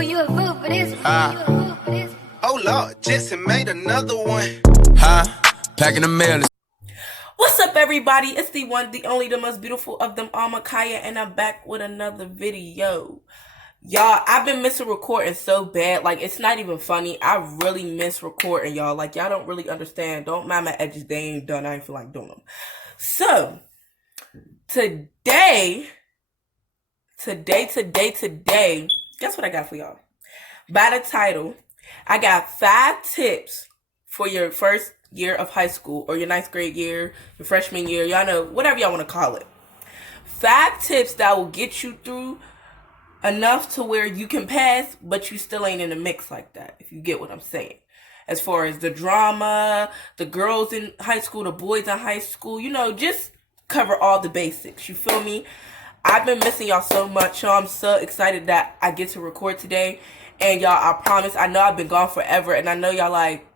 fool, you a fool for this. Oh Lord, Jesse made another one. Packing the mail. What's up, everybody? It's the one, the only, the most beautiful of them all, Makaya, and I'm back with another video. Y'all, I've been missing recording so bad. Like, it's not even funny. I really miss recording, y'all. Like, y'all don't really understand. Don't mind my edges. They ain't done. I ain't feel like doing them. So, today, guess what I got for y'all? By the title, I got 5 tips for your first year of high school, or your 9th grade year, your freshman year, y'all know, whatever y'all want to call it. 5 tips that will get you through enough to where you can pass, but you still ain't in the mix like that, if you get what I'm saying. As far as the drama, the girls in high school, the boys in high school, you know, just cover all the basics, you feel me? I've been missing y'all so much, y'all. I'm so excited that I get to record today. And y'all, I promise, I know I've been gone forever, and I know y'all like,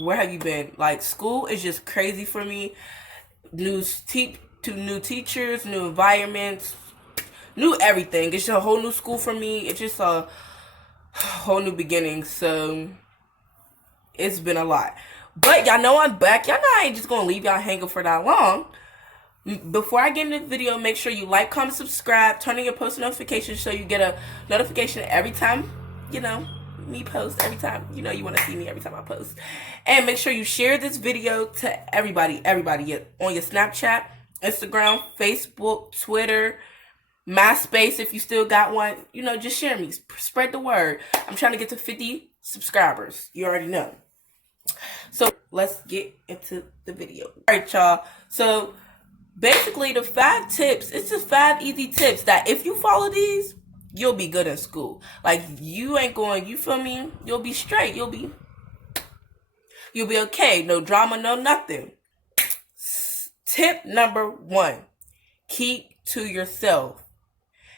where have you been? Like, school is just crazy for me. New teachers, new environments, new everything. It's just a whole new school for me. It's just a whole new beginning. So it's been a lot. But y'all know I'm back. Y'all know I ain't just gonna leave y'all hanging for that long. Before I get into the video, make sure you like, comment, subscribe, turn on your post notifications so you get a notification every time, you know, me post, every time, you know, you want to see me every time I post. And make sure you share this video to everybody on your Snapchat, Instagram, Facebook, Twitter, MySpace if you still got one. You know, just share me, spread the word. I'm trying to get to 50 subscribers. You already know. So let's get into the video. All right, y'all. So basically, the 5 tips, it's just 5 easy tips that if you follow these, you'll be good in school. Like, you ain't going, you feel me? You'll be straight. You'll be okay. No drama, no nothing. Tip number 1, keep to yourself.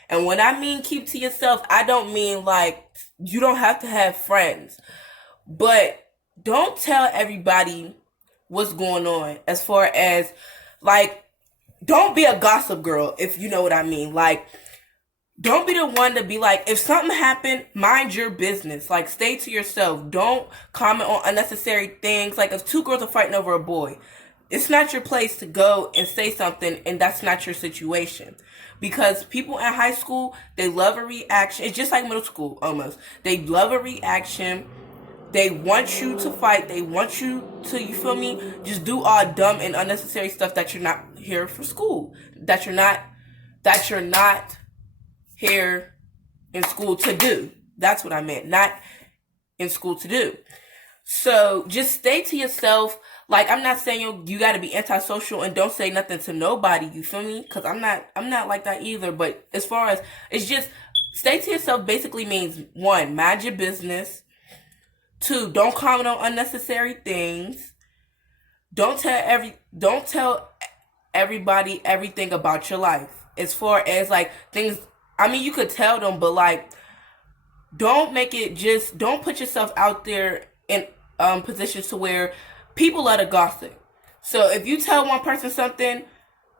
And when I mean keep to yourself, I don't mean like you don't have to have friends. But don't tell everybody what's going on, as far as, like, don't be a gossip girl, if you know what I mean. Like, don't be the one to be like, if something happened, mind your business. Like, stay to yourself. Don't comment on unnecessary things. Like, if 2 girls are fighting over a boy, it's not your place to go and say something, and that's not your situation. Because people in high school, they love a reaction. It's just like middle school, almost. They love a reaction. They want you to fight. They want you to, you feel me, just do all dumb and unnecessary stuff that you're not here for school. That you're not here in school to do. That's what I meant. Not in school to do. So just stay to yourself. Like, I'm not saying you got to be antisocial and don't say nothing to nobody. You feel me? Because I'm not like that either. But as far as, it's just stay to yourself basically means, 1, mind your business. 2, don't comment on unnecessary things. Don't tell everybody everything about your life. As far as, like, things, I mean, you could tell them, but, like, don't put yourself out there in positions to where people love to gossip. So if you tell one person something,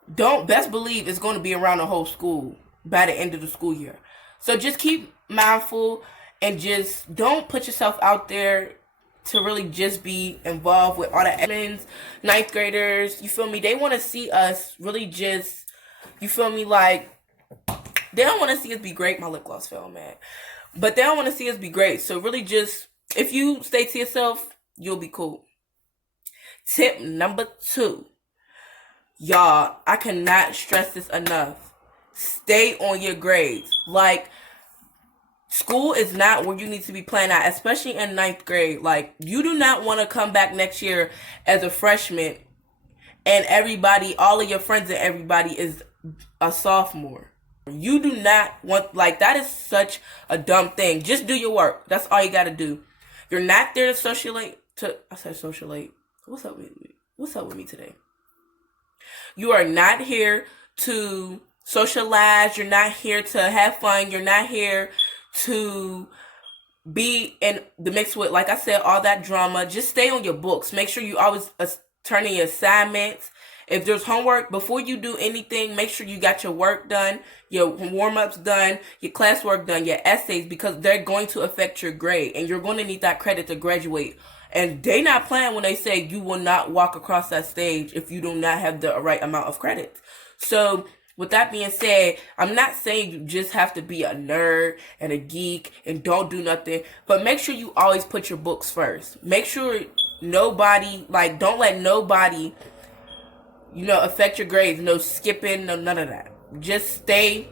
best believe it's going to be around the whole school by the end of the school year. So just keep mindful and just don't put yourself out there to really just be involved with all the admins, 9th graders, you feel me? They want to see us really just, you feel me, like, they don't want to see us be great. My lip gloss fell, man. But they don't want to see us be great. So really just, if you stay to yourself, you'll be cool. Tip number 2. Y'all, I cannot stress this enough. Stay on your grades. Like, school is not where you need to be playing at, especially in 9th grade. Like, you do not want to come back next year as a freshman and everybody, all of your friends and everybody is a sophomore. You do not want, like, that is such a dumb thing. Just do your work. That's all you got to do. You're not there to socialite. I said socialite. What's up with me today? You are not here to socialize. You're not here to have fun. You're not here to be in the mix with, like I said, all that drama. Just stay on your books. Make sure you always turn in your assignments If there's homework, before you do anything, make sure you got your work done, your warm-ups done, your classwork done, your essays, because they're going to affect your grade, and you're going to need that credit to graduate. And they not playing when they say you will not walk across that stage if you do not have the right amount of credits. So with that being said, I'm not saying you just have to be a nerd and a geek and don't do nothing, but make sure you always put your books first. Make sure nobody, like, don't let nobody, affect your grades. No skipping, no none of that. Just stay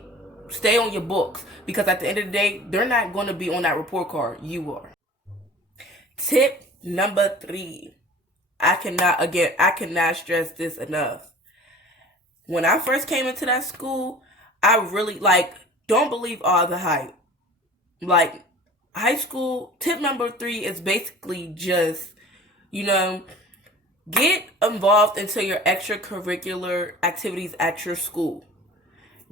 on your books, because at the end of the day, they're not going to be on that report card. You are. Tip number 3. I cannot stress this enough. When I first came into that school, I really, don't believe all the hype. Like, high school, tip number 3 is basically just, get involved into your extracurricular activities at your school.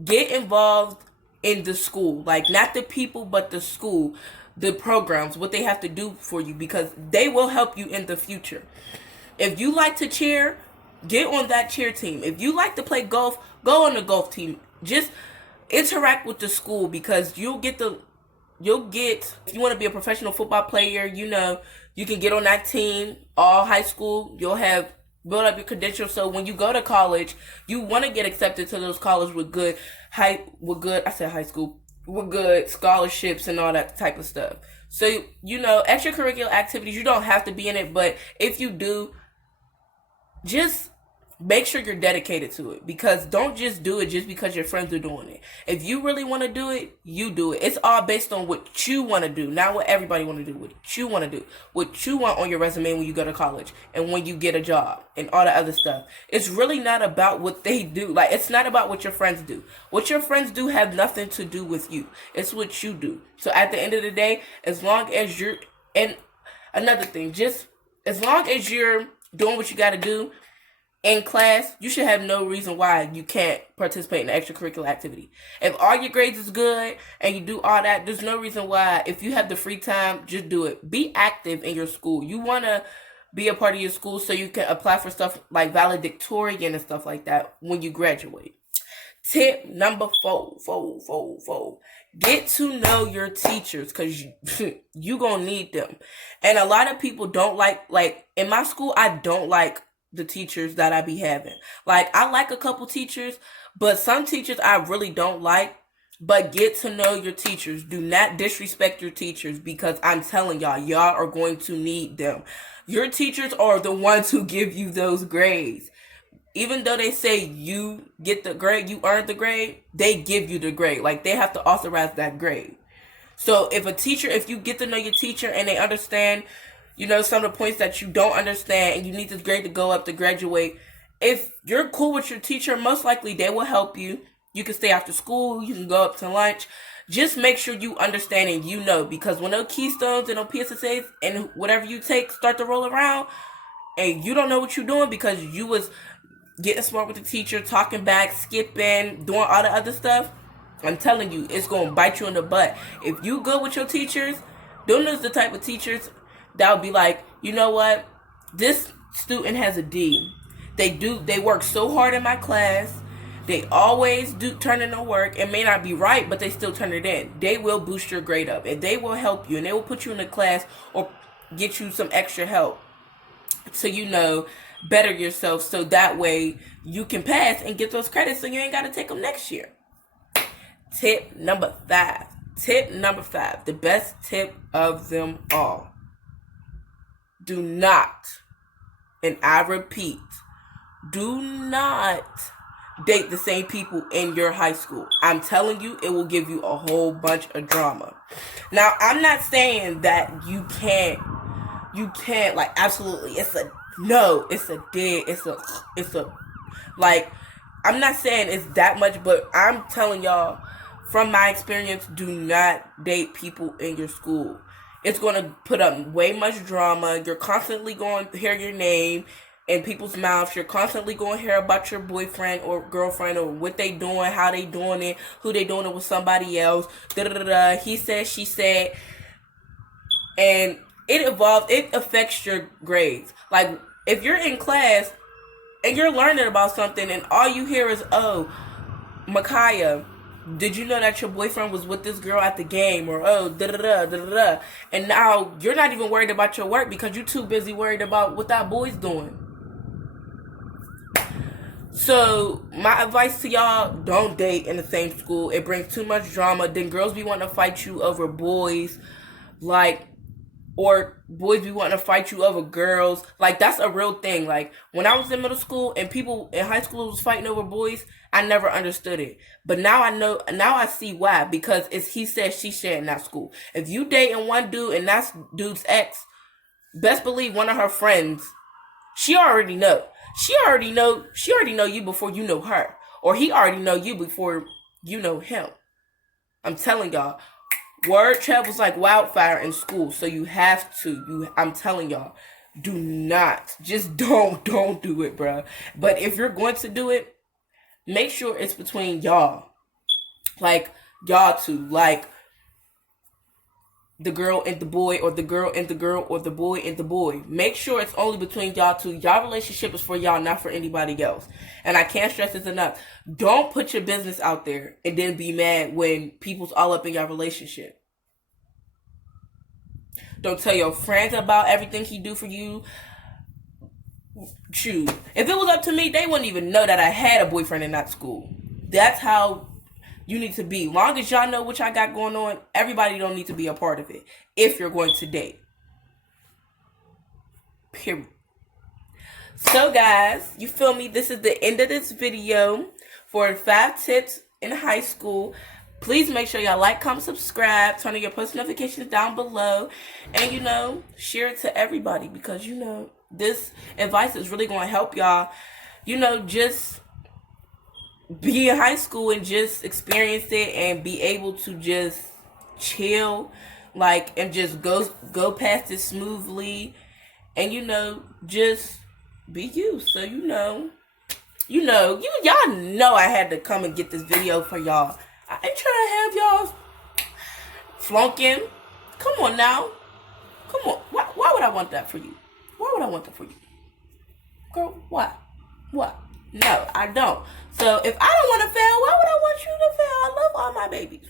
Get involved in the school. Like, not the people, but the school. The programs, what they have to do for you, because they will help you in the future. If you like to cheer, get on that cheer team. If you like to play golf, go on the golf team. Just interact with the school, because if you want to be a professional football player, you can get on that team all high school. You'll have build up your credentials, so when you go to college, you want to get accepted to those colleges with good scholarships and all that type of stuff. So, extracurricular activities, you don't have to be in it, but if you do, just make sure you're dedicated to it, because don't just do it just because your friends are doing it. If you really want to do it, you do it. It's all based on what you want to do, not what everybody want to do. What you want to do, what you want on your resume when you go to college and when you get a job and all the other stuff. It's really not about what they do. Like, it's not about what your friends do. What your friends do have nothing to do with you. It's what you do. So at the end of the day, as long as you're, and another thing, just as long as you're doing what you got to do in class, you should have no reason why you can't participate in an extracurricular activity. If all your grades is good and you do all that, there's no reason why, if you have the free time, just do it. Be active in your school. You want to be a part of your school so you can apply for stuff like valedictorian and stuff like that when you graduate. Tip number 4. Get to know your teachers, because you gonna need them. And a lot of people don't like in my school, I don't like the teachers that I be having. Like, I like a couple teachers, but some teachers I really don't like. But get to know your teachers. Do not disrespect your teachers, because I'm telling y'all are going to need them. Your teachers are the ones who give you those grades. Even though they say you get the grade, you earned the grade, they give you the grade. Like, they have to authorize that grade. So if you get to know your teacher and they understand, some of the points that you don't understand and you need this grade to go up to graduate, if you're cool with your teacher, most likely they will help you. You can stay after school, you can go up to lunch. Just make sure you understand and because when those keystones and those PSSAs and whatever you take start to roll around and you don't know what you're doing because you was getting smart with the teacher, talking back, skipping, doing all the other stuff, I'm telling you, it's going to bite you in the butt. If you go with your teachers, them is the type of teachers that would be like, you know what? This student has a D. They work so hard in my class. They always do turn in their work. It may not be right, but they still turn it in. They will boost your grade up, and they will help you, and they will put you in a class or get you some extra help so better yourself, so that way you can pass and get those credits so you ain't got to take them next year. Tip number 5. The best tip of them all. Do not, and I repeat, do not date the same people in your high school. I'm telling you, it will give you a whole bunch of drama. Now, I'm not saying that you can't, absolutely, I'm not saying it's that much, but I'm telling y'all, from my experience, do not date people in your school. It's going to put up way much drama. You're constantly going to hear your name in people's mouths. You're constantly going to hear about your boyfriend or girlfriend or what they doing, how they doing it, who they doing it with somebody else. He said, she said. And it affects your grades. Like, if you're in class and you're learning about something, and all you hear is, oh, Micaiah, did you know that your boyfriend was with this girl at the game? Or, oh, da-da-da, da-da-da. And now you're not even worried about your work because you're too busy worried about what that boy's doing. So, my advice to y'all, don't date in the same school. It brings too much drama. Then girls be wanting to fight you over boys. Like, or boys be wanting to fight you over girls. Like, that's a real thing. Like, when I was in middle school and people in high school was fighting over boys, I never understood it. But now I know, now I see why. Because it's he said, she said in that school. If you dating one dude and that's dude's ex, best believe one of her friends, she already know. She already know you before you know her. Or he already know you before you know him. I'm telling y'all. Word travels like wildfire in school, so you have to. I'm telling y'all, do not, just don't do it, bro. But if you're going to do it, make sure it's between y'all, like y'all two, like the girl and the boy, or the girl and the girl, or the boy and the boy. Make sure it's only between y'all two. Y'all relationship is for y'all, not for anybody else. And I can't stress this enough. Don't put your business out there and then be mad when people's all up in your relationship. Don't tell your friends about everything he do for you. Shoot, if it was up to me, they wouldn't even know that I had a boyfriend in that school. That's how you need to be. Long as y'all know what y'all got going on, everybody don't need to be a part of it if you're going to date. Period. So guys, you feel me? This is the end of this video for 5 tips in high school. Please make sure y'all like, comment, subscribe, turn on your post notifications down below, and share it to everybody, because this advice is really going to help y'all, just be in high school and just experience it and be able to just chill, and just go past it smoothly, and just be you. So y'all know I had to come and get this video for y'all. I ain't trying to have y'all flunking. Come on now. Come on. Why would I want that for you? Why would I want that for you? Girl, why? What? No, I don't. So if I don't want to fail, why would I want you to fail? I love all my babies.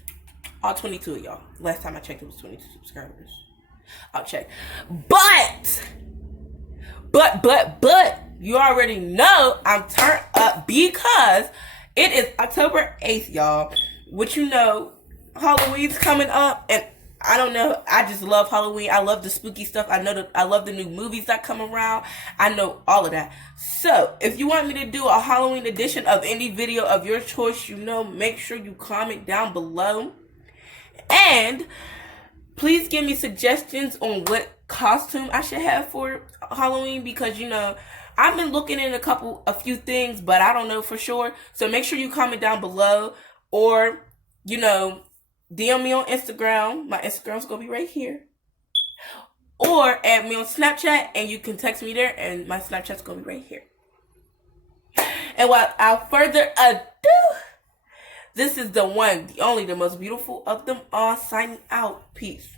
All 22 of y'all. Last time I checked, it was 22 subscribers. I'll check. But, you already know I'm turned up because it is October 8th, y'all. Which Halloween's coming up, and I don't know, I just love Halloween. I love the spooky stuff. I love the new movies that come around. I know all of that. So, if you want me to do a Halloween edition of any video of your choice, make sure you comment down below. And please give me suggestions on what costume I should have for Halloween, because I've been looking in a few things, but I don't know for sure. So make sure you comment down below, or DM me on Instagram. My Instagram's gonna be right here. Or add me on Snapchat, and you can text me there, and my Snapchat's gonna be right here. And without further ado, this is the one, the only, the most beautiful of them all, signing out. Peace.